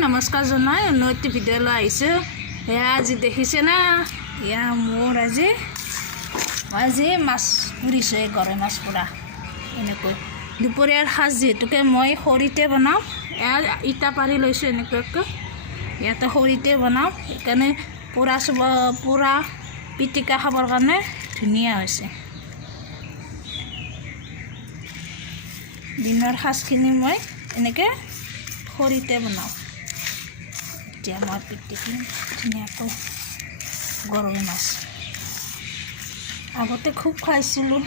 নমস্কাৰ জনাই অন্য এটি ভিডিঅ' লৈ আহিছোঁ। এয়া আজি দেখিছে না, এয়া মোৰ আজি মাছ পুৰিছোঁ, এই গৰৈ মাছ পুৰা এনেকৈ। দুপৰীয়াৰ সাজ যিহেতুকে মই খৰিতে বনাওঁ, এয়া ইটা পাৰি লৈছোঁ এনেকুৱাকৈ, ইয়াতে খৰিতে বনাওঁ, সেইকাৰণে পুৰা পিটিকা খাবৰ কাৰণে ধুনীয়া হৈছে। দিনৰ সাজখিনি মই এনেকৈ খৰিতে বনাওঁ। এতিয়া মই পিটিকিম ধুনীয়াকৈ গৰৈ মাছ। আগতে খুব খাইছিলোঁ।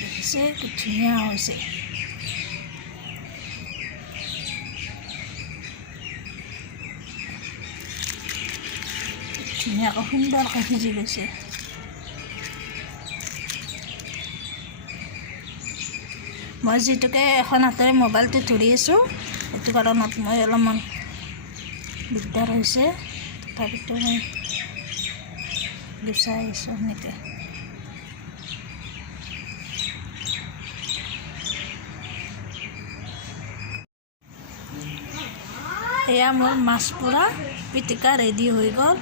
দেখিছে কি ধুনীয়া হৈছে। ধুনীয়াকৈ সুন্দৰকৈ সিজি গৈছে। মই যিটোকে এখন হাতেৰে মোবাইলটো ধৰি আছোঁ, সেইটো কাৰণত মই অলপমান দিগদাৰ হৈছে, তথাপিতো মই গুচাই আহিছোঁ সেনেকৈ। এয়া মোৰ মাছ পুৰা পিটিকা ৰেডি হৈ গ'ল।